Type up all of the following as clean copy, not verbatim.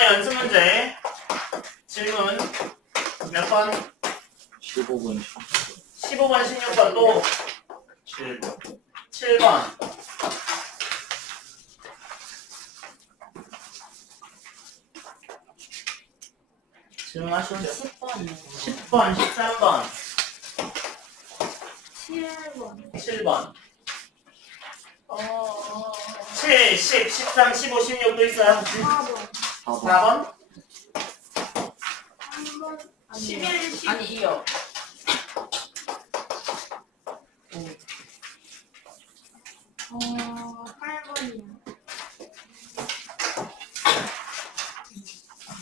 자, 연습 문제. 질문 몇 번? 15번, 15번, 16번 또 7번. 7번. 질문하시죠. 10번이요. 10번, 13번, 7번. 7번. 7, 10, 13, 15, 16도 있어요. 4번. 4번. 3번. 11, 10. 아니, 2요. 어, 8번이요.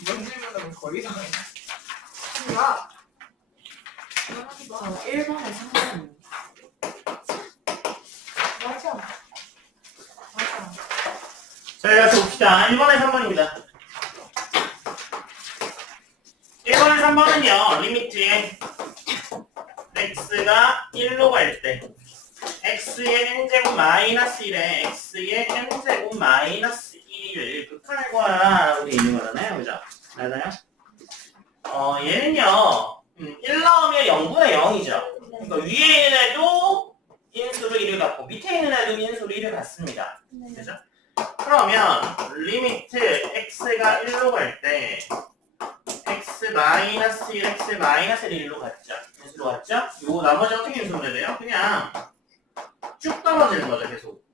이번 질문은 거의 다 뭐야? 1번에 3번이요. 맞아. 맞아. 자, 여기서 봅시다. 1번에 3번입니다. 1번에 3번은요, 리미트에 x가 1로 갈 때, x의 n제곱 마이너스 1에 x의 n제곱 마이너스 1을 극한을 구하라고 되어 있는 거잖아요. 그죠? 맞아요? 얘는요, 1 넣으면 0분의 0이죠. 그러니까 위에 있는 애도 인수로 1을 갖고, 밑에 있는 애도 인수로 1을 갖습니다. 네. 그죠? 그러면 리미트 x가 1로 갈 때 x 마이너스 1, x 마이너스 1로 갔죠. 인수로 갔죠? 요거 나머지 어떻게 인수하면 돼요? 그냥 쭉 떨어지는 거죠, 계속.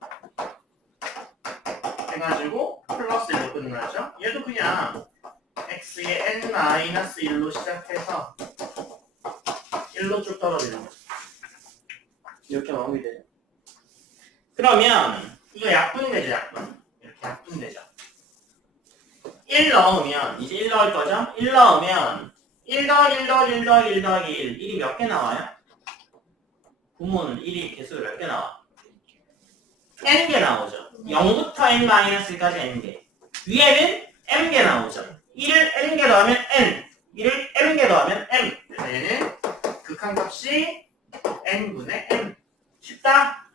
해가지고 플러스 1로 끝나죠. 얘도 그냥 x의 n 마이너스 1로 시작해서 1로 쭉 떨어지는 거죠. 이렇게 마무리돼요. 그러면 이거 약분되죠, 약분. 이렇게 약분되죠. 1 넣으면, 이제 1 넣을 거죠? 1 넣으면 1 더하기 1 더하기 1 더하기 1 더하기 1, 1이 몇 개 나와요? 구문은 1이 개수가 몇 개 나와? n개 나오죠. 0부터 n-1까지 n개. 위에는 m개 나오죠. 1을 n개 더하면 n, 1을 m개 더하면 m. 그래서 얘는 극한값이 n분의 m. 쉽다?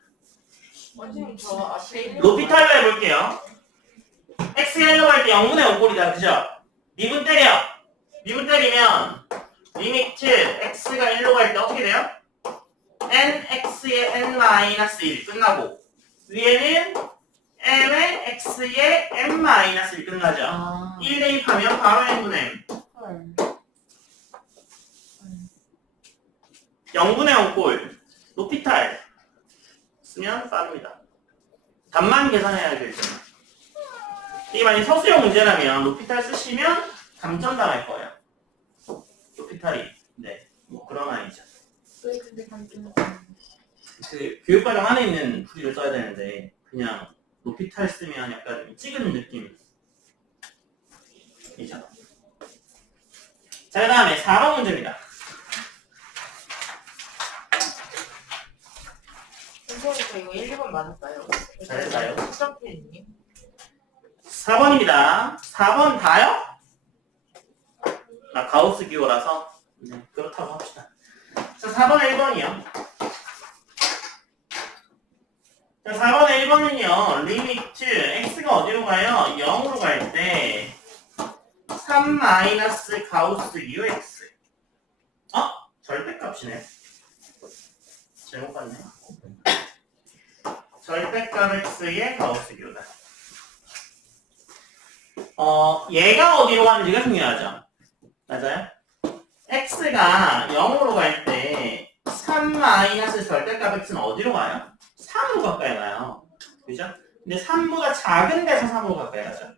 원장님 저 앞에 있는 높이 탈로 해볼게요. x가 1로 갈 때 0분의 5꼴이다. 그죠? 미분 때려. 미분 때리면 리미트 x가 1로 갈 때 어떻게 돼요? nx의 n-1 끝나고 위에는 m의 x의 m-1 끝나죠. 아. 1 대입하면 바로 n분의 m. 헐. 0분의 5꼴. 높이 탈 쓰면 빠릅니다. 답만 계산해야 되잖아. 이게 만약 서술형 문제라면 높이탈 쓰시면 감점 당할 거예요. 높이탈이. 네. 뭐 그런 아이죠. 왜 근데 감정? 그 교육과정 안에 있는 풀이를 써야 되는데 그냥 높이탈 쓰면 약간 찍은 느낌이죠. 자, 그 다음에 4번 문제입니다. 선생님 저 이거 1, 2번 맞았어요. 잘했어요. 수정팬님 4번입니다. 4번 다요? 나 가우스 기호라서 네, 그렇다고 합시다. 자, 4번에 1번이요. 자, 4번에 1번은요. 리미트 x가 어디로 가요? 0으로 갈 때 3 마이너스 가우스 기호 x. 절대값이네. 잘못 봤네. 절대값 x의 가우스 기호다. 얘가 어디로 가는지가 중요하죠. 맞아요? x가 0으로 갈 때 3 마이너스 절대값 x는 어디로 가요? 3으로 가까이 가요. 그죠? 근데 3보다 작은 데서 3으로 가까이 가죠.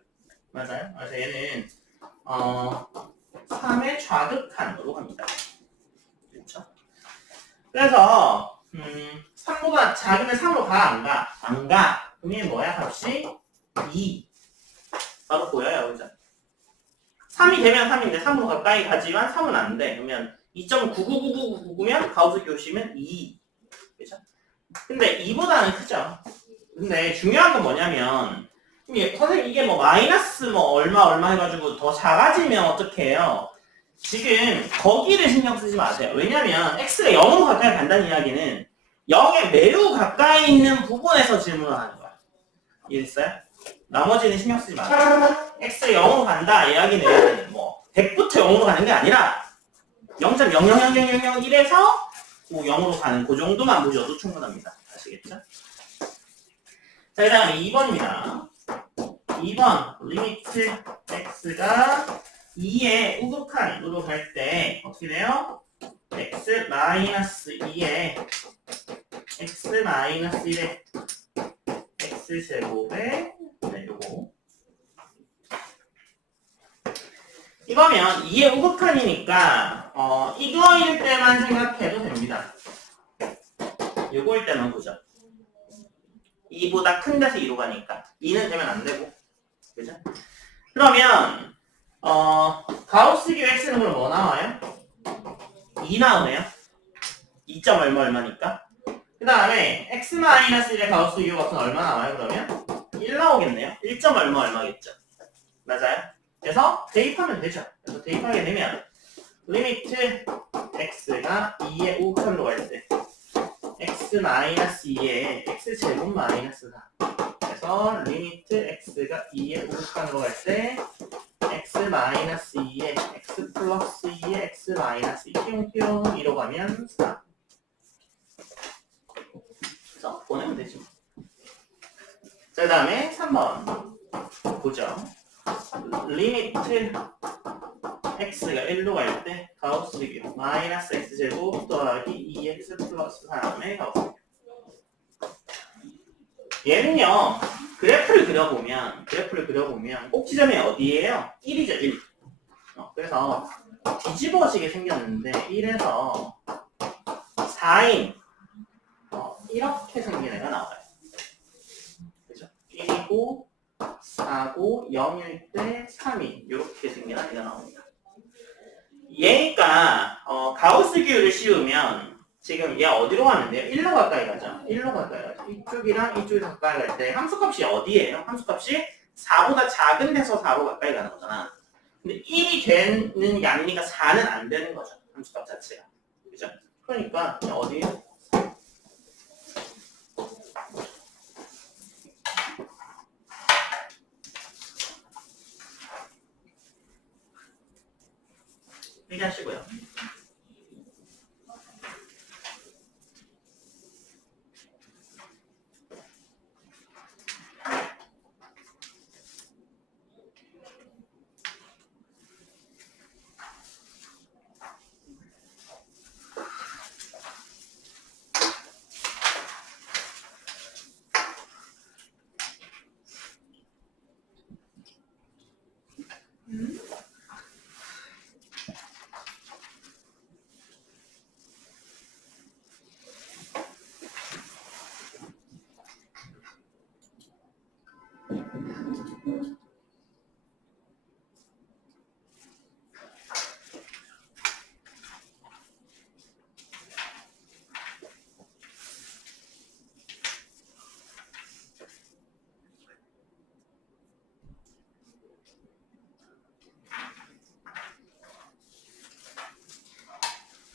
맞아요? 그래서 얘는 3의 좌극한으로 갑니다. 그렇죠? 그래서 3보다 작은데 3으로 가? 안 가? 안 가. 그럼 얘 뭐야? 값이 2. 바로 보여요. 그죠? 3이 되면 3인데 3으로 가까이 가지만 3은 안 돼. 그러면 2.99999면 가우스 교시면 2. 그죠? 근데 2보다는 크죠. 근데 중요한 건 뭐냐면 선생님 이게 뭐 마이너스 뭐 얼마 해가지고 더 작아지면 어떻게 해요? 지금 거기를 신경 쓰지 마세요. 왜냐면 x가 0으로 가까이 간다는 이야기는 0에 매우 가까이 있는 부분에서 질문을 하는 거야. 이해됐어요? 나머지는 신경 쓰지 마. x 0으로 간다 이야기는 뭐 100부터 0으로 가는 게 아니라 0.000001에서 0으로 가는 그 정도만 보셔도 충분합니다. 아시겠죠? 자, 그 다음에 2번입니다. 2번 리미트 x가 2의 우극한으로 갈 때 어떻게 돼요? x-2에 x-1에 x제곱에 네, 요거 이거면 2의 우극한이니까 이거일 때만 생각해도 됩니다. 요거일 때만 보죠. 2보다 큰 데서 2로 가니까 2는 되면 안 되고 그죠? 그러면 가우스기 x는 그럼 뭐 나와요? 2 나오네요. 2. 얼마니까 그 다음에 x-1의 가우스기 값은 얼마 나와요? 그러면 1 나오겠네요. 1. 얼마겠죠? 맞아요? 그래서 대입하면 되죠. 그래서 대입하게 되면 리미트 x가 2의 우극한으로 갈 때 x-2에 x제곱 마이너스 4 그래서 리미트 x가 2의 우극한으로 갈 때 x-2에 x 플러스 2에 x-2 뿅뿅 2로 가면 4 그래서 보내면 되죠. 자, 그 다음에 3번 보죠. 리미트 x가 1로 갈 때 가우스비교 마이너스 x제곱 더하기 2x 플러스 3의 가우스비교 얘는요 그래프를 그려보면 꼭지점이 어디예요? 1이죠 1 그래서 뒤집어지게 생겼는데 1에서 4인 이렇게 생긴 애가 나와요. 그죠? 1이고 4고 0일 때 3인 이렇게 생긴 애가 나옵니다. 얘니까 가우스 기호를 씌우면 지금 얘 어디로 가는데요? 1로 가까이 가죠. 이쪽이랑 이쪽에서 가까이 갈 때 함수값이 어디예요? 함수값이 4보다 작은 데서 4로 가까이 가는 거잖아. 근데 1이 되는 게 아니니까 4는 안 되는 거죠. 함수값 자체가. 그죠? 그러니까 어디예요? 얘기하시고요.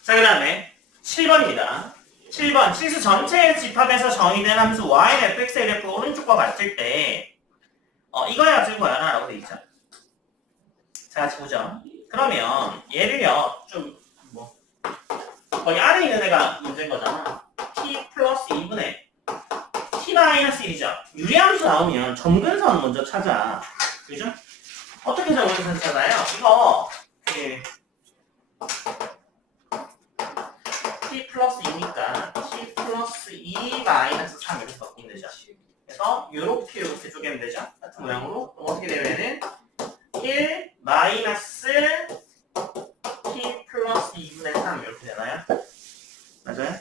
자, 그 다음에 7번입니다. 7번 실수 전체의 집합에서 정의된 함수 y는 fx의 그래프 오른쪽과 같을 때 이거야 증거야 라고 돼 있죠. 자, 같이 보죠. 그러면 얘를요 좀 거기 아래에 있는 애가 문제인 거잖아. t 플러스 2분의 t 마이너스 1이죠. 유리함수 나오면 점근선 먼저 찾아. 그죠? 어떻게 점근선 찾아요? 이거 t 플러스 2니까 t 플러스 2 마이너스 3 이렇게 바꾸면 되죠. 그래서 요렇게 쪼개면 되죠. 같은 모양으로. 그럼 어떻게 되면은 1 마이너스 t 플러스 2분의 3 이렇게 되나요? 맞아요?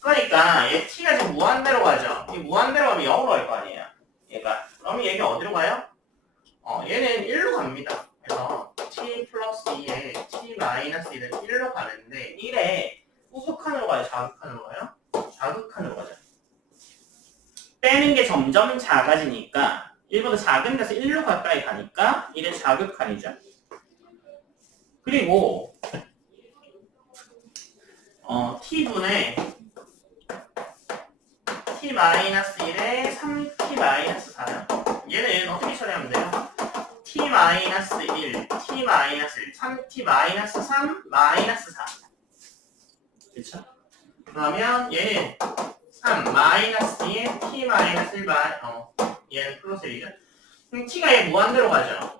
그러니까 얘 t가 지금 무한대로 가죠. 이 무한대로 가면 0으로 갈 거 아니에요. 얘가. 그러면 얘가 어디로 가요? 얘는 1로 갑니다. 그래서 t 플러스 2에 t 마이너스 1은 1로 가는데 1에 우극한으로 가요? 자극한으로 가요? 자극한으로 가죠. 빼는 게 점점 작아지니까 1보다 작은 데서 1로 가까이 가니까 1은 자극한이죠. 그리고 t분의 t-1에 3t-4요. 얘는 어떻게 처리하면 돼요? t-1, t-1, 3t-3, -4. 그쵸? 그러면 얘는 3, -2에 t-1, 얘는 플러스 1이죠? 그럼 t가 얘 무한대로 가죠?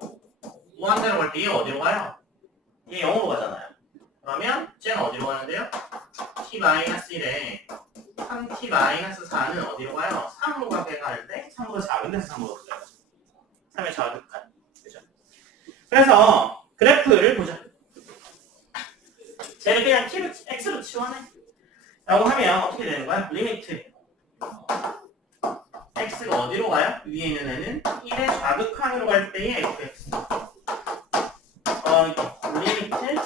무한대로 갈 때 얘 어디로 가요? 얘 0으로 가잖아요. 그러면 쟤는 어디로 가는데요? t-1에 3t-4는 어디로 가요? 3으로 가게 가는데 3보다 작은 데서 3으로 가요. 3의 좌극한. 그죠? 그래서 그래프를 보자. 쟤를 그냥 t로, x로 치환해. 라고 하면 어떻게 되는 거야? 리미트 x가 어디로 가요? 위에 있는 애는 1의 좌극한으로 갈 때의 fx. 리미트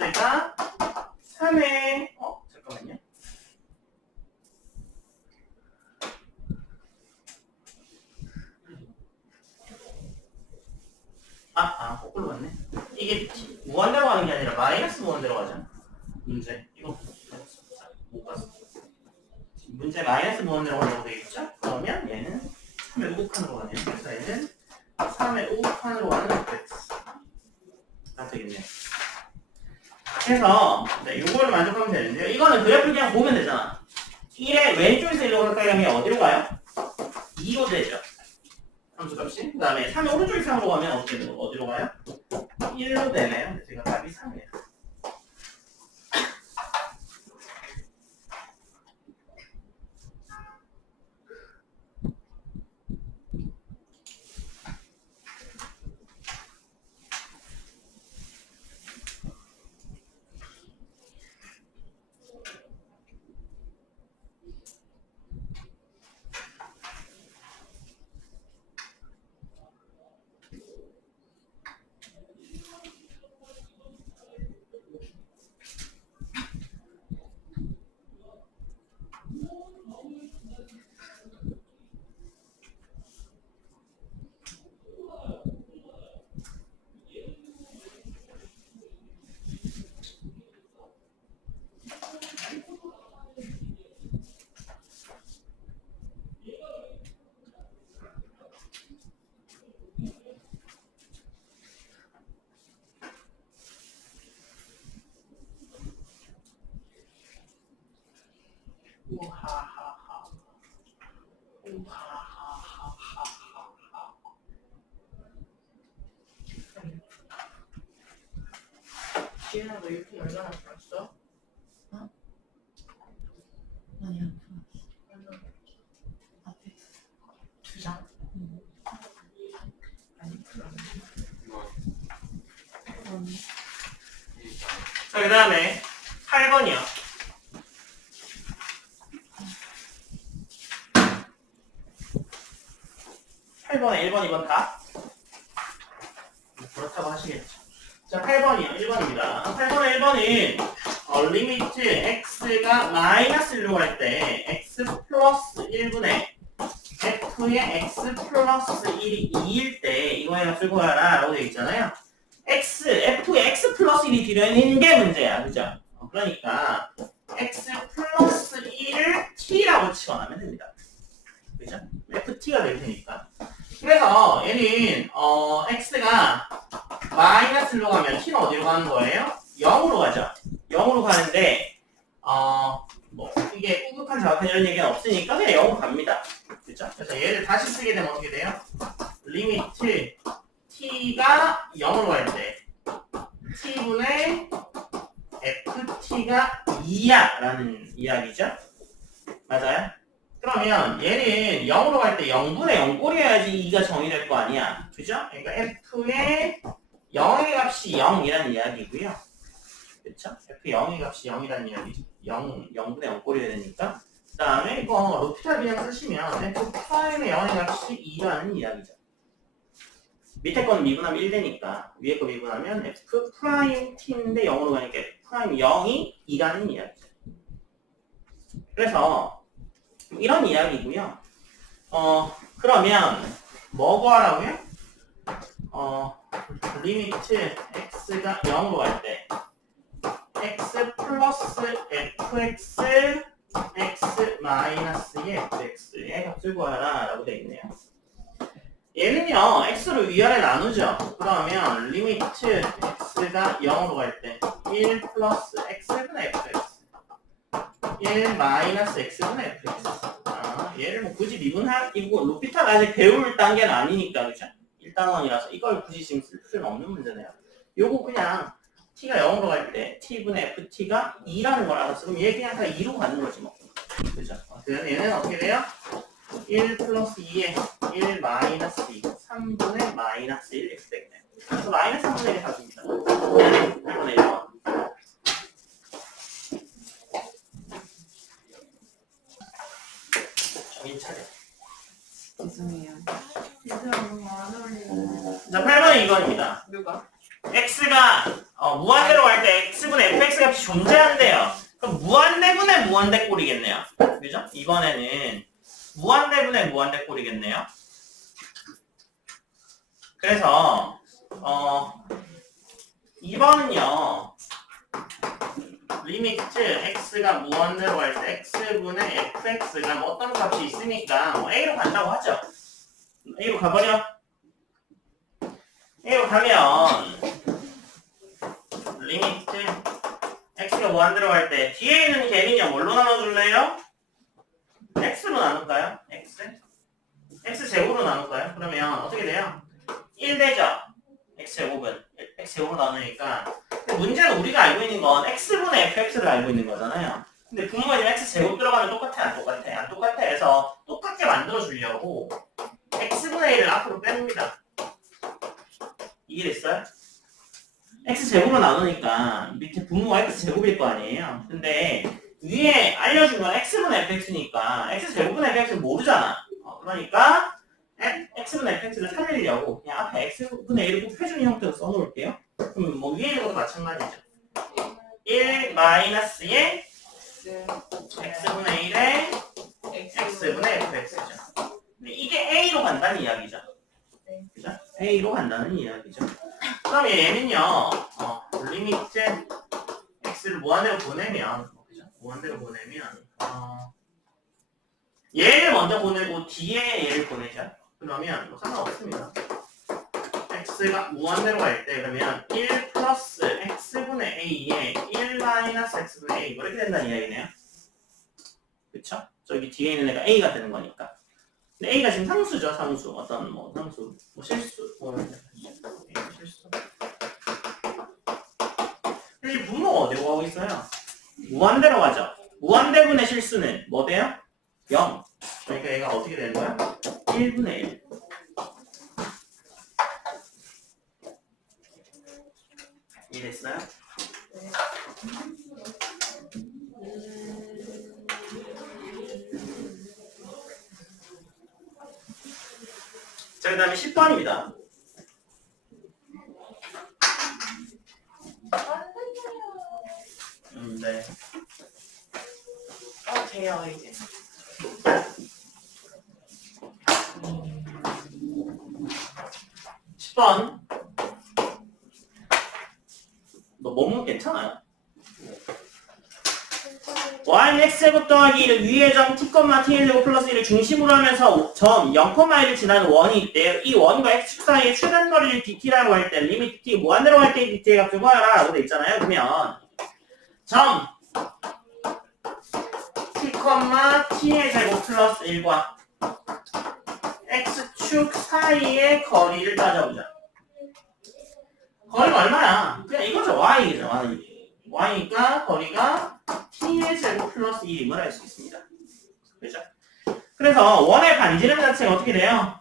x가 3의 잠깐만요. 거꾸로 갔네. 이게 무한대로 가는 게 아니라 마이너스 무한대로 가잖아. 문제. 이거 못 봤어. 문제 마이너스 무한대로 가려고 되겠죠? 그러면 얘는 3의 우극한으로 가네요. 그래서 얘는 3의 우극한으로 가는 fx. 다 되겠네요. 그래서 이거를 만족하면 되는데요. 이거는 그래프를 그냥 보면 되잖아. 1의 왼쪽에서 1로 가까이 가면 어디로 가요? 2로 되죠. 함수값이. 그 다음에 3의 오른쪽 이상으로 가면 어디로 가요? 1로 되네요. 제가 답이 3이에요. 우하하하. 우하하하하하. 지은아 너 유튜브 얼마나 풀었어? 아니야. 앞에 2장? 아니 그러면 자, 그 다음에 8번이요. 8번에 1번, 2번 다? 그렇다고 하시겠죠. 자, 8번이요. 1번입니다. 8번에 1번은 리미트 x가 마이너스 1로 갈 때 x 플러스 1분의 f의 x 플러스 1이 2일 때 이거에다 쓸고 가라 라고 되어 있잖아요. f의 x 플러스 1이 들어있는 게 문제야. 그죠? 그러니까 x 플러스 1을 t라고 치환하면 됩니다. 그죠? ft가 될 테니까. 그래서 얘는 x가 마이너스 1로 가면 t는 어디로 가는 거예요? 0으로 가죠. 0으로 가는데 이게 우극한 자극한 이런 얘기는 없으니까 그냥 0으로 갑니다. 그렇죠? 그래서 얘를 다시 쓰게 되면 어떻게 돼요? 리미트 t가 0으로 갈 때 t분의 ft가 2야 라는 이야기죠. 맞아요? 그러면 얘는 0으로 갈 때 0분의 0 꼴이어야지 2가 정의될 거 아니야. 그죠? 그러니까 f의 0의 값이 0이라는 이야기고요. 그쵸? f 0의 값이 0이라는 이야기죠. 0분의 0 꼴이어야 되니까. 그 다음에 이거 루피타 그냥 쓰시면 f 프라임의 0의 값이 2라는 이야기죠. 밑에 건 미분하면 1되니까 위에 거 미분하면 f 프라임 t인데 0으로 가니까 f 프라임 0이 2라는 이야기죠. 그래서 이런 이야기고요. 그러면 뭐 구하라고요? 리미트 x가 0으로 갈 때 x 플러스 fx x-2의 fx의 값을 구하라 라고 되어 있네요. 얘는요 x로 위아래 나누죠. 그러면 리미트 x가 0으로 갈 때 1 플러스 x분의 fx 1 마이너스 x분의 fx. 얘를 뭐 굳이 미분하고 로피타가 아직 배울 단계는 아니니까 그죠? 1단원이라서 이걸 굳이 지금 쓸 필요는 없는 문제네요. 요거 그냥 t가 0으로 갈 때 t분의 ft가 2라는 걸 알았어. 그럼 얘 그냥 다 2로 가는 거지 뭐. 그죠? 그래서 얘는 어떻게 돼요? 1 플러스 2에 1 마이너스 2 3분의 마이너스 1 x 되겠네요. 그래서 마이너스 3분의 1이 답입니다. 1분의 1번. 정신 차려. 죄송해요. 이제는 너무 안 어울리네. 자, 8번은 이건입니다. 누가? x가 무한대로 갈 때 x분의 fx 값이 존재한대요. 그럼 무한대분의 무한대 꼴이겠네요. 그죠? 이번에는 무한대분의 무한대 꼴이겠네요. 그래서 2번은요. 리미트 x가 무한대로 갈 때 x분의 fx가 뭐 어떤 값이 있으니까 뭐 a로 간다고 하죠. a로 가버려. a로 가면 리미트 x가 무한대로 갈 때 뒤에 있는 개는요 뭘로 나눠줄래요? x로 나눌까요? x 제곱으로 나눌까요? 그러면 어떻게 돼요? 1 되죠? x제곱은 x제곱으로 나누니까. 근데 문제는 우리가 알고 있는 건 x분의 fx를 알고 있는 거잖아요. 근데 분모에 지금 x제곱 들어가면 똑같아 안 똑같아? 안 똑같아 해서 똑같게 만들어주려고 x분의 1을 앞으로 뺍니다. 이해됐어요? x제곱으로 나누니까 밑에 분모가 x제곱일 거 아니에요. 근데 위에 알려준 건 x분의 fx니까 x제곱분의 fx는 모르잖아. 그러니까 x분의 fx를 살리려고 그냥 앞에 x분의 1을 곱해주는 형태로 써놓을게요. 그럼 뭐 위에 있는 것도 마찬가지죠. 1 마이너스의 x분의 1의 x분의 fx죠. 근데 이게 a로 간다는 이야기죠. 그죠? a로 간다는 이야기죠. 그럼 얘는요, 리미트 x를 무한대로 보내면, 그죠? 무한대로 보내면, 얘를 먼저 보내고 뒤에 얘를 보내죠. 그러면 뭐 상관없습니다. x가 무한대로 갈 때 그러면 1 플러스 x분의 a에 1 마이너스 x분의 a 이렇게 된다는 이야기네요. 그쵸? 저기 뒤에 있는 애가 a가 되는 거니까. 근데 a가 지금 상수죠, 상수. 어떤 뭐 상수, 뭐 실수, 실수. 근데 분모가 어디로 가고 있어요? 무한대로 가죠. 무한대분의 실수는 뭐 돼요? 0. 그러니까 얘가 어떻게 되는 거야? 1분의 1. 이해됐어요? 네. 자, 그 다음에 10번입니다. 네. 돼요 이제. 10번. 너 몸은 괜찮아요? y x제곱 더하기 1을 위의 점 t, t제곱 플러스 1을 중심으로 하면서 점 0,1을 지나는 원이 있대요. 이 원과 x축 사이의 최단 거리를 dt라고 할 때 리미트 t 무한대로 할 때 dt의 값을 구하라 라고 돼 있잖아요. 그러면 점 t, t의 제곱 플러스 1과 x축 사이의 거리를 따져보자. 거리가 얼마야? 그냥 이거죠. y이죠. y니까 거리가 t의 제곱 플러스 1임을 알 수 있습니다. 그죠? 그래서 원의 반지름 자체가 어떻게 돼요?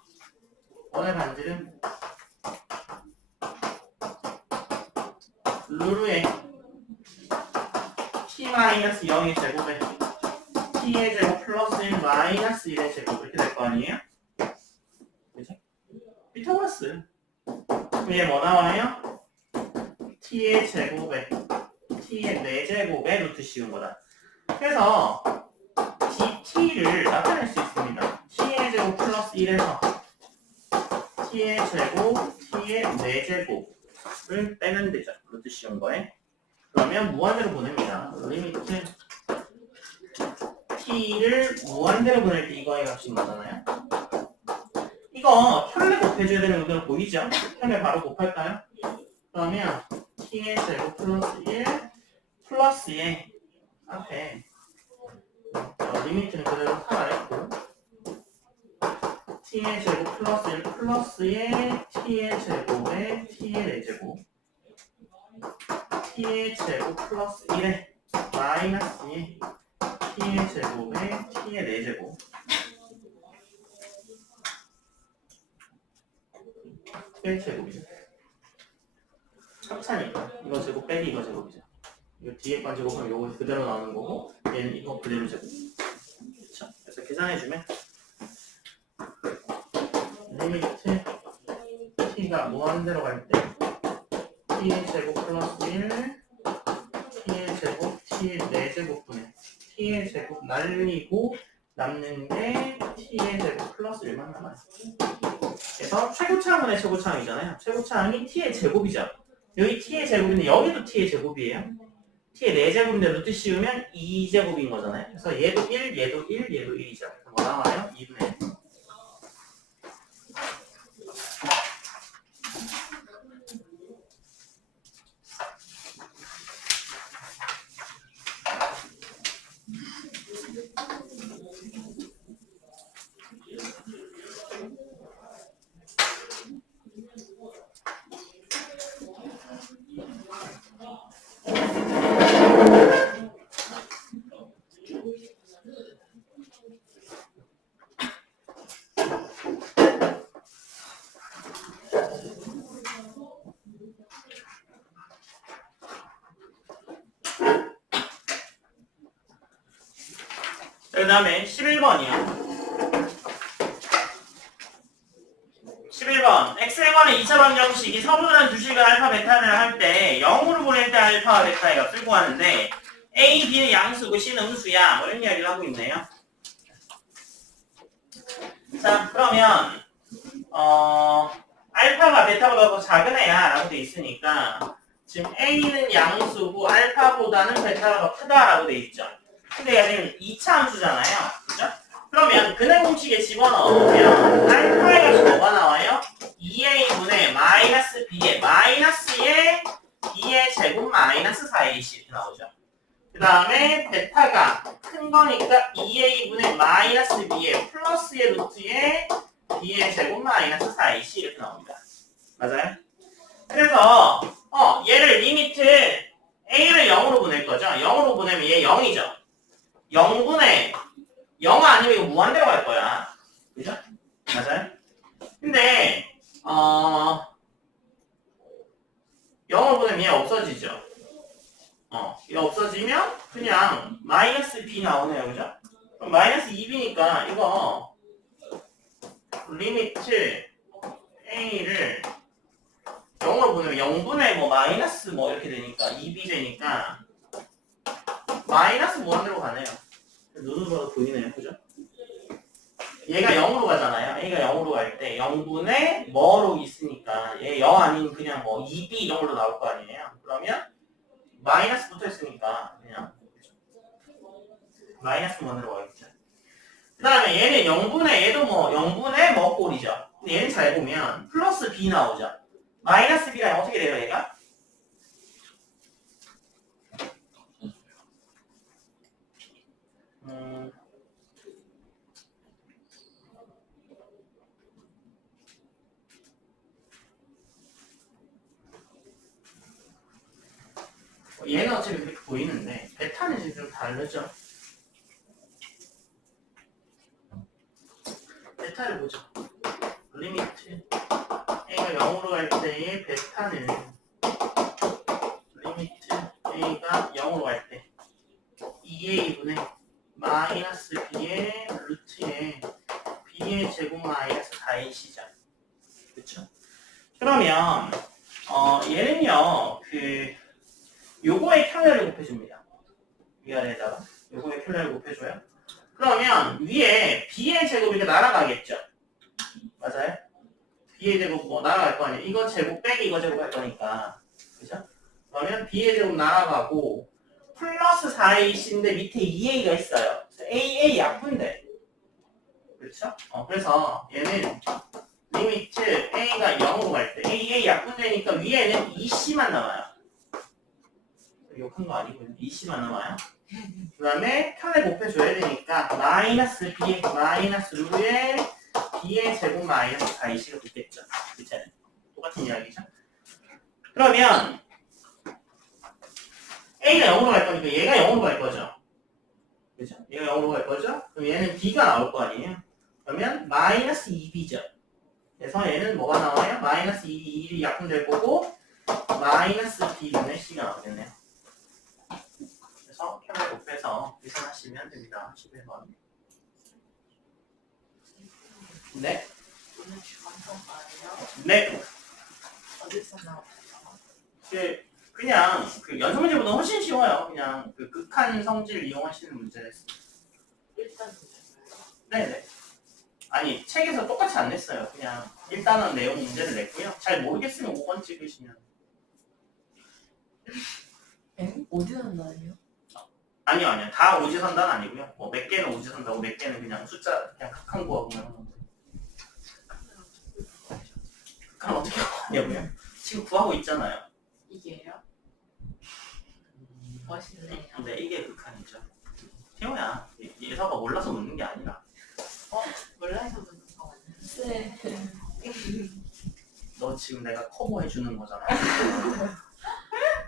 원의 반지름 루루의 t-0의 제곱에 t의 제곱 플러스 1 마이너스 1의 제곱 이렇게 될 거 아니에요? 그죠? 피타고라스. 위에 뭐 나와요? t의 제곱에 t의 4제곱에 루트 씌운 거다. 그래서 dt를 나타낼 수 있습니다. t의 제곱 플러스 1에서 t의 제곱, t의 4제곱을 빼면 되죠. 루트 씌운 거에. 그러면 무한대로 보냅니다. 리미트 t를 무한대로 보낼 때 이거의 값인 거잖아요. 이거 현례 곱해줘야 되는 의견 보이죠? 현례 바로 곱할까요? 그러면 t의 제곱 플러스 1 플러스에 앞에 리미트는 그대로 살아있고 t의 제곱 플러스 1 플러스에 t의 제곱에 t의 4제곱 t의 제곱 플러스 1에 마이너스 2 t의 제곱에 t의 4제곱 t의 제곱이죠. 합차니까 이거 제곱 빼기 이거 제곱이죠. 이거 뒤에 건 제곱하면 이거 그대로 나오는 거고 얘는 이거 그대로 제곱. 그렇죠? 그래서 계산해주면 리미트 t가 무한대로 갈 때 t의 제곱 플러스 1 t의 제곱 t의 4제곱분의 t의 제곱 날리고 남는 게 t의 제곱 플러스 1만 남아요. 그래서 최고차항분의 최고차항이잖아요. 최고차항이 t의 제곱이죠. 여기 t의 제곱인데 여기도 t의 제곱이에요. t의 4제곱인데 루트 씌우면 2제곱인 거잖아요. 그래서 얘도 1, 얘도 1, 얘도 1이죠. 그래서 뭐 나와요? 2분의 1. 그 다음에 11번이요. 11번. x에 관한 2차 방정식이 서로다른 두 식의 알파, 베타를 할 때 0으로 보낼 때 알파와 베타의 값을 구하는데 A, B는 양수고 C는 음수야. 뭐 이런 이야기를 하고 있네요. 자, 그러면 알파가 베타보다 더 작은 애야 라고 돼 있으니까 지금 A는 양수고 알파보다는 베타가 더 크다라고 돼 있죠. 근데 얘는 2차 함수잖아요. 그죠? 그러면 근해 공식에 집어넣으면 알파의 값이 뭐가 나와요? 2a분의 마이너스 b의 마이너스의 b의 제곱 마이너스 4ac 이렇게 나오죠. 그 다음에 베타가 큰 거니까 2a분의 마이너스 b의 플러스의 루트의 b의 제곱 마이너스 4ac 이렇게 나옵니다. 맞아요? 그래서 얘를 리미트 a를 0으로 보낼 거죠. 0으로 보내면 얘 0이죠. 0분의 0 아니면 이거 무한대로 갈 거야. 그죠? 맞아요? 근데 0을 보내면 얘 없어지죠. 얘 없어지면 그냥 마이너스 b 나오네요. 그죠? 그럼 마이너스 2b니까 이거 리미트 a를 0으로 보내면 0분의 뭐 마이너스 뭐 이렇게 되니까 2b 되니까 마이너스 무한대로 가네요. 눈으로 보이네요. 그죠? 얘가 0으로 가잖아요. A가 0으로 갈 때 0분의 뭐로 있으니까 얘 0 아닌 그냥 뭐 2b 이런 걸로 나올 거 아니에요. 그러면 마이너스 붙어 있으니까 그냥 마이너스 무한대로 가겠죠. 그 다음에 얘는 0분의 얘도 뭐 0분의 뭐 꼴이죠. 근데 얘는 잘 보면 플러스 b 나오죠. 마이너스 b랑 어떻게 돼요 얘가? 얘는 어차피 이렇게 보이는데 베타는 지금 좀 다르죠. 베타를 보죠. 리미트 A가 0으로 갈 때의 베타는 리미트 A가 0으로 갈 때 2A분의 마이너스 B의 루트의 B의 제곱 마이너스 4A시죠. 그쵸? 그러면 얘는요 요거의 켤레를 곱해줍니다. 위아래에다가 요거의 켤레를 곱해줘요. 그러면 위에 B의 제곱이 이렇게 날아가겠죠. 맞아요? B의 제곱 뭐 날아갈 거 아니에요. 이거 제곱 빼기 이거 제곱 할 거니까. 그죠? 그러면 B의 제곱 날아가고 플러스 4ac인데 밑에 2a가 있어요. 그래서 a 약분돼. 그렇죠? 그래서 얘는 리미트 a가 0으로 갈 때 a 약분되니까 위에는 2c만 남아요. 욕한 거 아니고요. 2c만 남아요. 그 다음에 편에 곱해줘야 되니까 마이너스 b 마이너스 루에 b의 제곱 마이너스 4ac가 붙겠죠. 밑에는 똑같은 이야기죠. 그러면 a가 0으로 갈 거니까 얘가 0으로 갈 거죠. 그죠? 얘가 0으로 갈 거죠? 그럼 얘는 b가 나올 거 아니에요? 그러면 마이너스 2b죠. 그래서 얘는 뭐가 나와요? 마이너스 2이 약분될 거고 마이너스 b분의 c가 나오겠네요. 그래서 편을 곱해서 계산하시면 됩니다. 11번. 네. 오늘 주관성 말이에요. 네. 어디서 나왔어요? 그냥 그 연속 문제보다 훨씬 쉬워요. 그냥 그 극한 성질 이용하시는 문제였어요. 일단 문제가요. 네네. 아니 책에서 똑같이 안 냈어요. 그냥 일단은 내용 문제를 냈고요. 잘 모르겠으면 5번 찍으시면. 어디서 나요? 아니요. 다 오지선단 아니고요. 뭐 몇 개는 오지선다고 몇 개는 그냥 숫자 그냥 극한 구하고만 하는 거예요. 극한 어떻게 구하냐고요? 지금 구하고 있잖아요. 이게요? 멋있네요. 네, 이게 극한이죠. 태호야, 예서가 몰라서 묻는 게 아니라 몰라서 묻는 거 맞나요? 네. 너 지금 내가 커버해 주는 거잖아.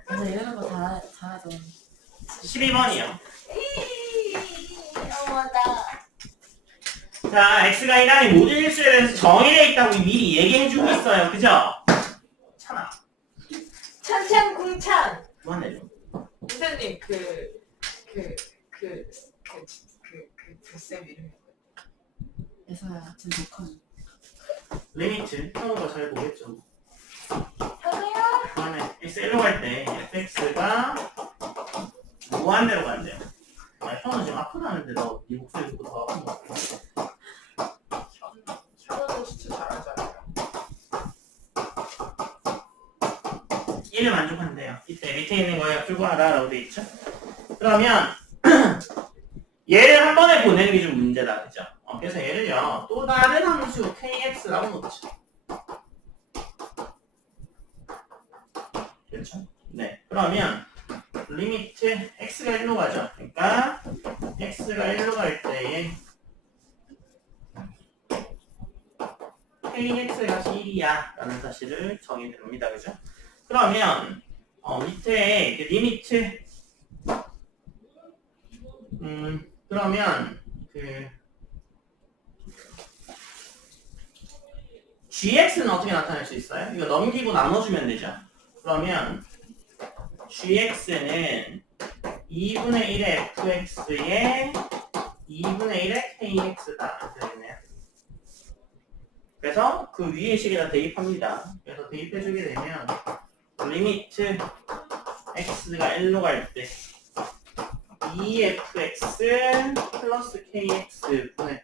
맞아 이런 거 잘하죠. 12번이요. 어머나. 자, x가 1항의 모든 일수에 대해서 정의되어 있다고 미리 얘기해주고 있어요. 그죠? 찬아, 찬찬궁찬. 그만해줘. 선생님 쌤 이름이 예서야 지금 녹화는. 리미트, 태호가 잘 보겠죠. 뭐예요? 그만해. x 1로 갈 때 fx가 무한대로 간대요. 현우 지금 아프다는데 너 네 목소리 듣고 더 아픈 거 같아. 현우도 진짜 잘하잖아요. 1을 만족한대요. 이때 밑에 있는 거에 불과하다라고 돼 있죠. 그러면 얘를 한 번에 보내는 게 좀 문제다, 그죠? 그래서 얘를요 또 다른 함수 kx라고 놓죠. 그렇죠? 네. 그러면 리미트 x가 1로 가죠. 그러니까 x가 1로 갈 때에 kx의 값이 1이야 라는 사실을 정의됩니다. 그죠? 그러면 밑에 이렇게 리미트 그러면 그 gx는 어떻게 나타낼 수 있어요? 이거 넘기고 나눠주면 되죠. 그러면 gx는 2분의 1의 fx에 2분의 1의 kx다 이렇게 되겠네요. 그래서 그 위에 식에다 대입합니다. 그래서 대입해주게 되면 리미트 x가 1로 갈 때 2fx 플러스 kx 분의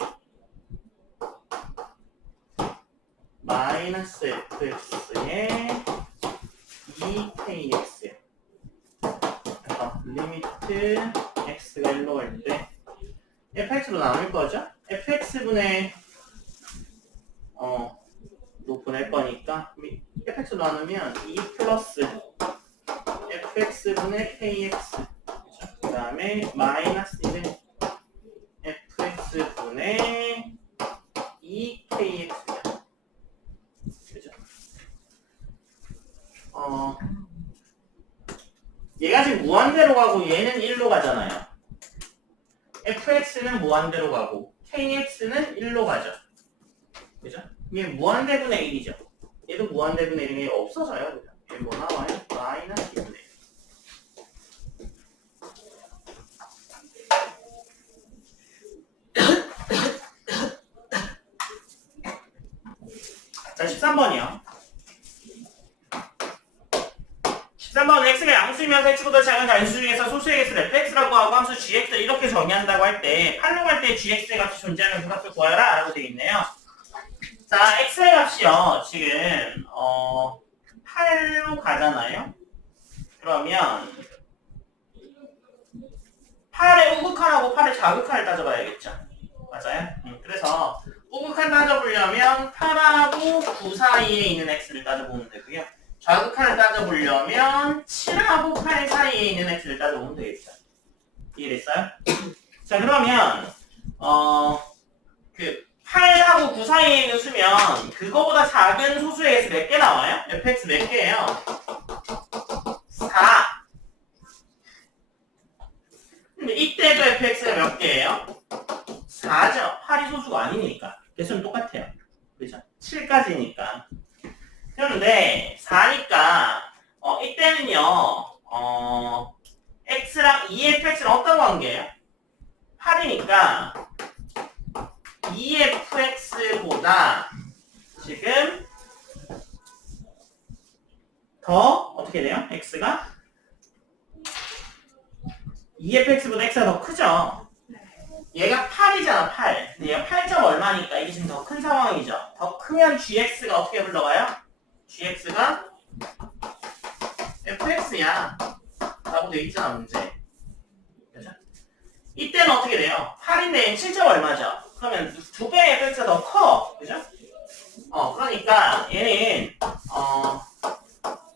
마이너스 fx에 2kx 그래서 리미트 x가 1로 갈 때 fx로 나눌 거죠? fx분의 로 보낼 거니까 fx로 나누면 2 플러스 fx분의 kx 그 다음에 마이너스 1은 fx분의 2kx죠. 그죠? 얘가 지금 무한대로 가고 얘는 1로 가잖아요. fx는 무한대로 가고 kx는 1로 가죠. 그죠? 이게 무한대분의 1이죠. 얘도 무한대분의 1이 없어져요. 그죠? 얘 뭐 나와요? 마이너스 2분의 1. 자, 13번이요. 13번은 x가 양수이면서 x보다 작은 단수 중에서 소수의 개수를 fx라고 하고 함수 gx를 이렇게 정의한다고 할 때 8로 갈 때 gx의 값이 존재하는 그 값을 구하여라 라고 되어 있네요. 자, x의 값이요. 지금 8로 가잖아요. 그러면 8의 우극한하고 8의 자극한을 따져봐야겠죠. 맞아요? 그래서 우극한 따져보려면 8하고 9 사이에 있는 x를 따져보면 되고요. 자극한을 따져보려면 7하고 8 사이에 있는 x를 따져보면 되겠죠. 이해됐어요? 자, 그러면 그 8하고 9 사이에 있는 수면 그거보다 작은 소수의 x 몇 개 나와요? fx 몇 개예요? 4. 근데 이때도 fx가 몇 개예요? 4죠. 8이 소수가 아니니까. 개수는 똑같아요. 그죠? 7까지니까. 그런데 4니까 이때는요. x랑 2fx는 어떤 관계예요? 8이니까 2fx보다 지금 더 어떻게 돼요? x가 2fx보다 x가 더 크죠? 얘가 8이잖아, 8. 근데 얘가 8점 얼마니까 이게 지금 더 큰 상황이죠. 더 크면 gx가 어떻게 흘러가요? gx가 fx야 라고 돼 있잖아, 문제. 그죠? 이때는 어떻게 돼요? 8인데 얘는 7점 얼마죠? 그러면 2배의 fx가 더 커. 그죠? 그러니까 얘는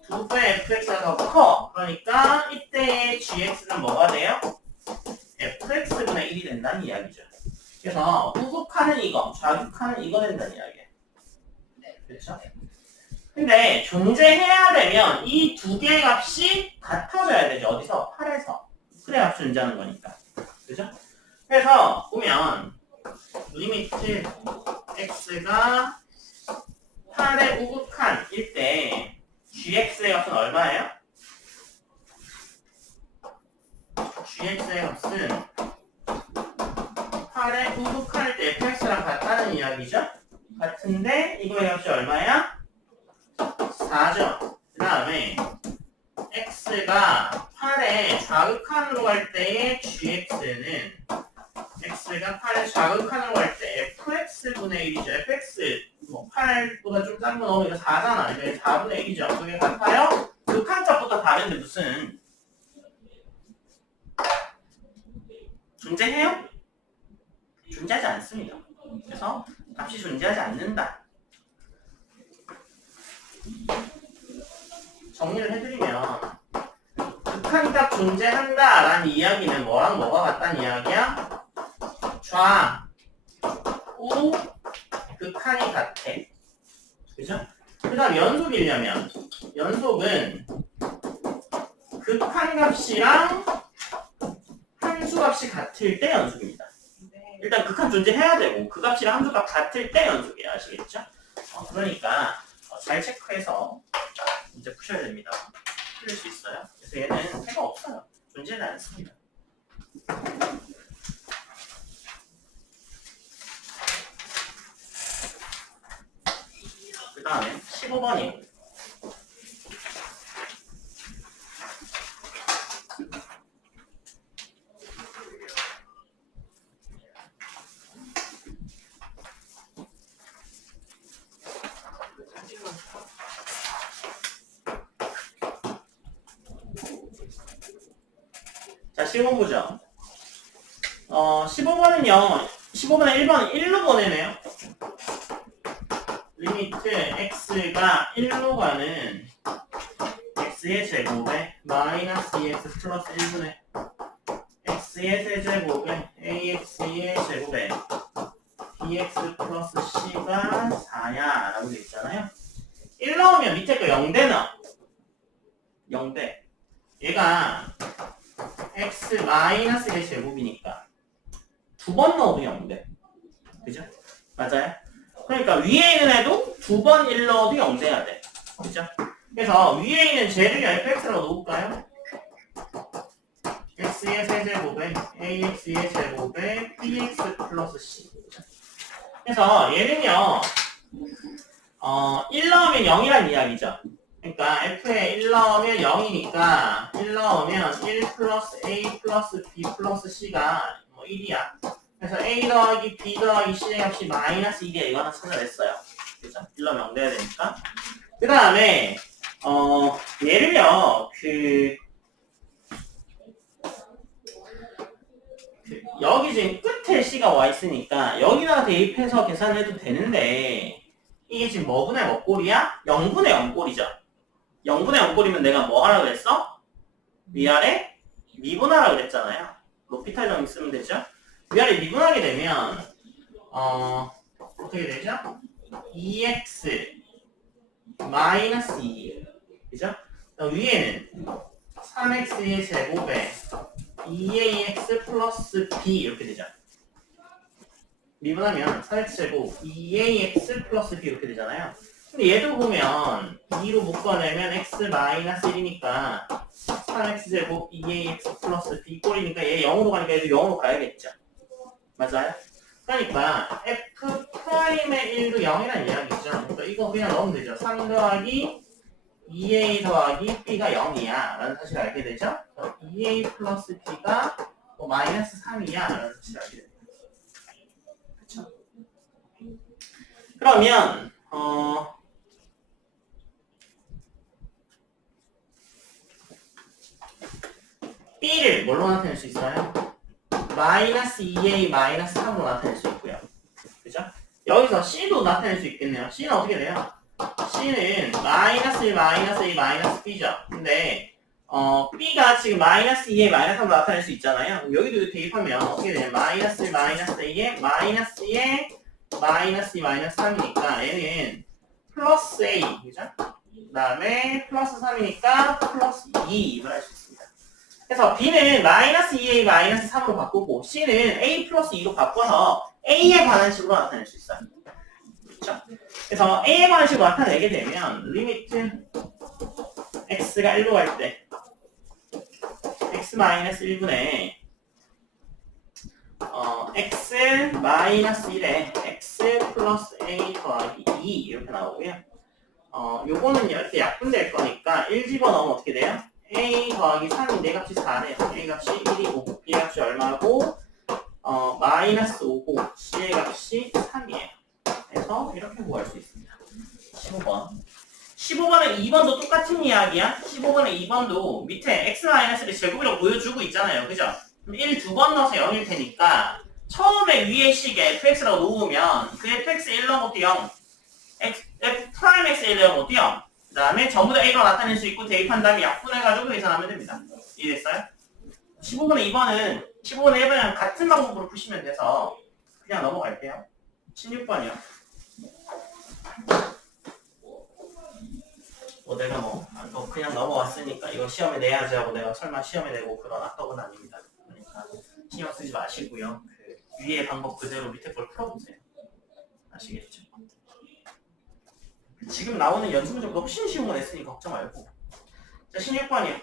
2배의 fx가 더 커. 그러니까 이때의 gx는 뭐가 돼요? fx분의 1이 된다는 이야기죠. 그래서 우극하는 이거, 좌극하는 이거 된다는 이야기예요. 그렇죠? 근데 존재해야 되면 이 두 개의 값이 같아져야 되죠. 어디서? 8에서. 그래야 존재하는 거니까. 그죠? 그래서 보면 리미트 x가 8의 우극한일 때 gx의 값은 얼마예요? gx의 값은 8의 우극할 때 fx랑 같다는 이야기죠? 같은데 이거의 값이 얼마야? 4죠. 그 다음에 x가 8의 좌극한으로 갈 때의 gx는 x가 8의 좌극한으로 갈 때 fx분의 1이죠. fx 8보다 좀 작은 거 넣으면 4잖아. 이제 4분의 1이죠. 그게 같아요? 극한값부터 다른데 무슨 존재해요? 존재하지 않습니다. 그래서 값이 존재하지 않는다. 정리를 해드리면 극한값 존재한다라는 이야기는 뭐랑 뭐가 같다는 이야기야? 좌, 우, 극한이 같아. 그죠? 그 다음 연속이려면 연속은 극한값이랑 함수값이 같을 때 연속입니다. 일단 극한 존재해야 되고 그 값이랑 함수값 같을 때 연속이에요. 아시겠죠? 그러니까 잘 체크해서 문제 푸셔야 됩니다. 풀릴 수 있어요. 그래서 얘는 해가 없어요. 존재는 않습니다. 그 다음에 15번이에요. 자, 15번 보죠. 15번은요, 15번에 1번 1로 보내네요. 리미트 x가 1로 가는 x의 제곱에 마이너스 2x 플러스 1분의 x의 세제곱에 ax의 제곱에 bx 플러스 c가 4야 라고 되어 있잖아요. 1 넣으면 밑에 거 0대 넣어. 0대. 얘가 x 마이너스의 제곱이니까 두 번 넣어도 0대. 그죠? 맞아요? 그러니까 위에 있는 애도 두 번 1 넣어도 0돼야 돼. 그죠? 그래서 위에 있는 쟤를 fx라고 놓을까요? x의 세제곱에 ax의 제곱에 bx 플러스 c. 그래서 얘는요 1 넣으면 0이란 이야기죠. 그러니까 f에 1 넣으면 0이니까 1 넣으면 1 플러스 a 플러스 b 플러스 c가 1이야. 그래서 a 더하기 b 더하기 c의 값이 마이너스 1이야. 이거 하나 찾아냈어요. 그죠? 1 넣으면 0 돼야 되니까. 그 다음에 얘를요 여기 지금 끝에 C가 와 있으니까 여기다가 대입해서 계산해도 되는데 이게 지금 뭐분의 뭐 꼴이야? 0분의 0꼴이죠. 0분의 0꼴이면 내가 뭐 하라고 그랬어? 위아래 미분하라고 그랬잖아요. 높이 탈정 쓰면 되죠. 위아래 미분하게 되면 어떻게 되죠? 2x 마이너스 2 그죠? 위에는 3x의 제곱에 2ax 플러스 b 이렇게 되죠. 미분하면 3x제곱 2ax 플러스 b 이렇게 되잖아요. 근데 얘도 보면 2로 묶어내면 x 마이너스 1이니까 3x제곱 2ax 플러스 b 꼴이니까 얘 0으로 가니까 얘도 0으로 가야겠죠. 맞아요? 그러니까 f'의 1도 0이라는 이야기죠. 그러니까 이거 그냥 넣으면 되죠. 3 더하기 2a 더하기 b가 0이야 라는 사실을 알게 되죠. 2a 플러스 b가 마이너스 3이야 라는 사실을 알게 됩니다. 그쵸? 그러면 b를 뭘로 나타낼 수 있어요? 마이너스 2a 마이너스 3으로 나타낼 수 있고요. 그죠? 여기서 c도 나타낼 수 있겠네요. c는 어떻게 돼요? c는 마이너스 1 마이너스 a 마이너스 b죠. 근데 b가 지금 마이너스 2a 마이너스 3으로 나타낼 수 있잖아요. 여기도 대입하면 어떻게 되냐? 마이너스 1 마이너스 a에 마이너스 2에 마이너스 2 마이너스 3이니까 얘는 플러스 a 그죠? 그 다음에 플러스 3이니까 플러스 2를 할 수 있습니다. 그래서 b는 마이너스 2a 마이너스 3으로 바꾸고 c는 a 플러스 2로 바꿔서 a에 관한 식으로 나타낼 수 있어요. 그렇죠? 그래서 a에 관한 식으로 나타내게 되면 리미트 x가 1로 갈 때 x 마이너스 1분의 x 마이너스 1에 x 플러스 a 더하기 2 이렇게 나오고요. 요거는 이렇게 약분될 거니까 1 집어넣으면 어떻게 돼요? a 더하기 3인데 값이 4네요. a 값이 1이고 b 값이 얼마고 마이너스 5고 c의 값이 3이에요. 그래서 이렇게 구할 수 있습니다. 15번. 15번에 2번도 똑같은 이야기야. 15번에 2번도 밑에 x-를 제곱이라고 보여주고 있잖아요. 그죠? 그럼 1 두 번 넣어서 0일 테니까 처음에 위에 식에 fx라고 놓으면 그 fx 1 넣으면 어때 0? f'(x 1 넣으면 어때 0? 그 다음에 전부 다 a로 나타낼 수 있고 대입한 다음에 약분해가지고 계산하면 됩니다. 이해됐어요? 15번에 2번은 15번에 1번이랑 같은 방법으로 푸시면 돼서 그냥 넘어갈게요. 16번이요. 내가 그냥 넘어왔으니까 이거 시험에 내야지 하고 내가 설마 시험에 내고 그런 악덕은 아닙니다. 그러니까 신경 쓰지 마시고요. 그 위에 방법 그대로 밑에 걸 풀어보세요. 아시겠죠? 지금 나오는 연습 문제보다 훨씬 쉬운 거 냈으니 걱정 말고. 자, 16번이요.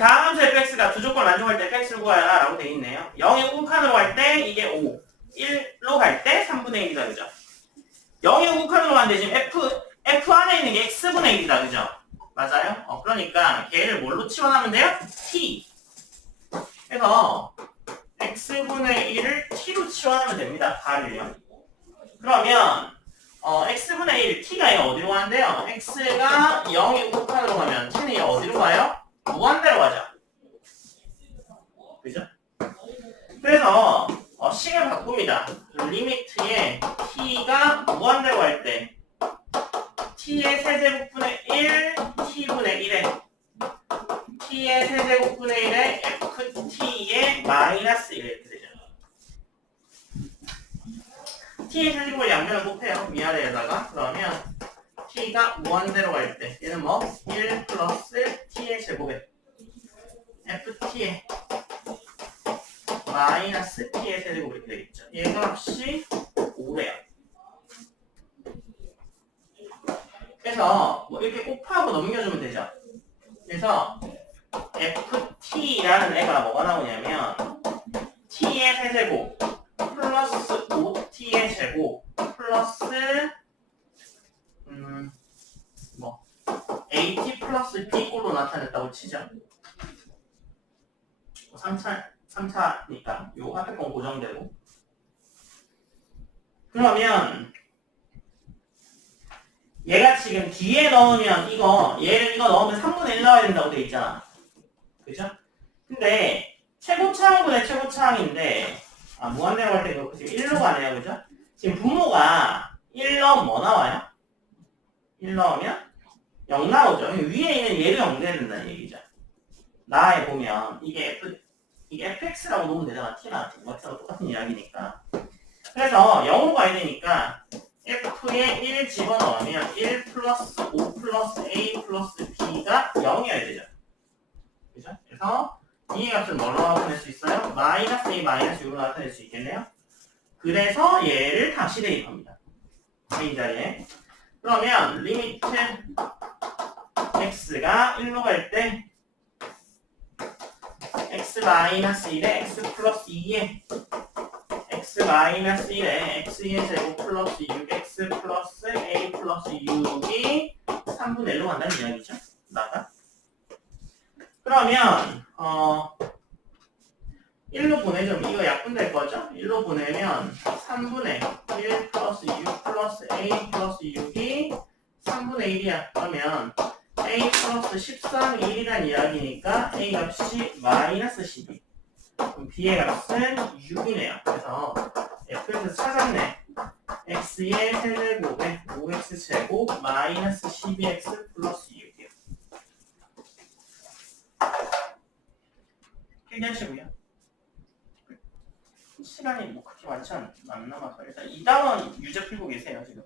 다음 함수 fx가 두 조건 만족할 때 fx를 구하라 라고 되어 있네요. 0의 우극한으로 갈 때 이게 5, 1로 갈 때 3분의 1이다 그죠? 0의 우극한으로 가는데 지금 f 안에 있는 게 x분의 1이다 그죠? 맞아요? 그러니까 걔를 뭘로 치환하면 돼요? t. 그래서 x분의 1을 t로 치환하면 됩니다. 발을요. 그러면 x분의 1, t가 어디로 가는데요? x가 0의 우극한으로 가면 t는 어디로 가요? 무한대로 가죠. 그죠? 그래서 식을 바꿉니다. 리미트에 t가 무한대로 갈 때 t의 세제곱분의 1, t분의 1에 t의 세제곱분의 1에 ft의 마이너스 1 이렇게 되죠. t의 세제곱을 양면을 곱해요. 위아래에다가. 그러면 t가 무한대로 갈 때 얘는 뭐? 1 플러스 t의 제곱에 ft의 마이너스 t의 세제곱 이렇게 되겠죠. 얘 값이 5래요. 그래서 뭐 이렇게 곱하고 넘겨주면 되죠. 그래서 ft라는 애가 뭐가 나오냐면 t의 세제곱 플러스 5t의 제곱 플러스 at 플러스 b꼴로 나타냈다고 치죠. 3차니까 요 앞에 건 고정되고. 그러면 얘가 지금 뒤에 넣으면 이거 얘를 이거 넣으면 3분의 1 나와야 된다고 돼 있잖아. 그죠? 근데 최고차항분의 최고차항인데 무한대로 할 때 이거 지금 1로 가네요. 그죠? 지금 분모가 1 넣으면 뭐 나와요? 1 넣으면 0 나오죠. 위에 있는 얘도 0 돼야 된다는 얘기죠. 나에 보면 이게 fx라고 놓으면 되잖아. t나 x랑 똑같은 이야기니까. 그래서 0으로 가야 되니까 f에 1 집어넣으면 1 플러스 5 플러스 a 플러스 b가 0이어야 되죠. 그죠? 그래서 이 값을 뭘로 나타낼 수 있어요? 마이너스 a 마이너스 6로 나타낼 수 있겠네요. 그래서 얘를 다시 대입합니다. a 자리에. 그러면 리미트 x가 1로 갈 때 x 마이너스 1에 x 플러스 2에 x 마이너스 1에 x의 제곱 플러스 6x 플러스 a 플러스 6이 3분의 1로 간다는 이야기죠. 나가. 그러면 1로 보내죠. 이거 약분될 거죠. 1로 보내면 3분의 1 플러스 6 플러스 a 플러스 6이 3분의 1이야. 그러면 a 플러스 13, 1이란 이야기니까 a 값이 마이너스 12. 그럼 b의 값은 6이네요. 그래서 f에서 찾았네. x의 세제곱에 5x 제곱 마이너스 12x 플러스 6이요. 필기하시고요. 시간이 뭐 그렇게 많지 않 남아서 일단 2단원 유제 풀고 계세요 지금.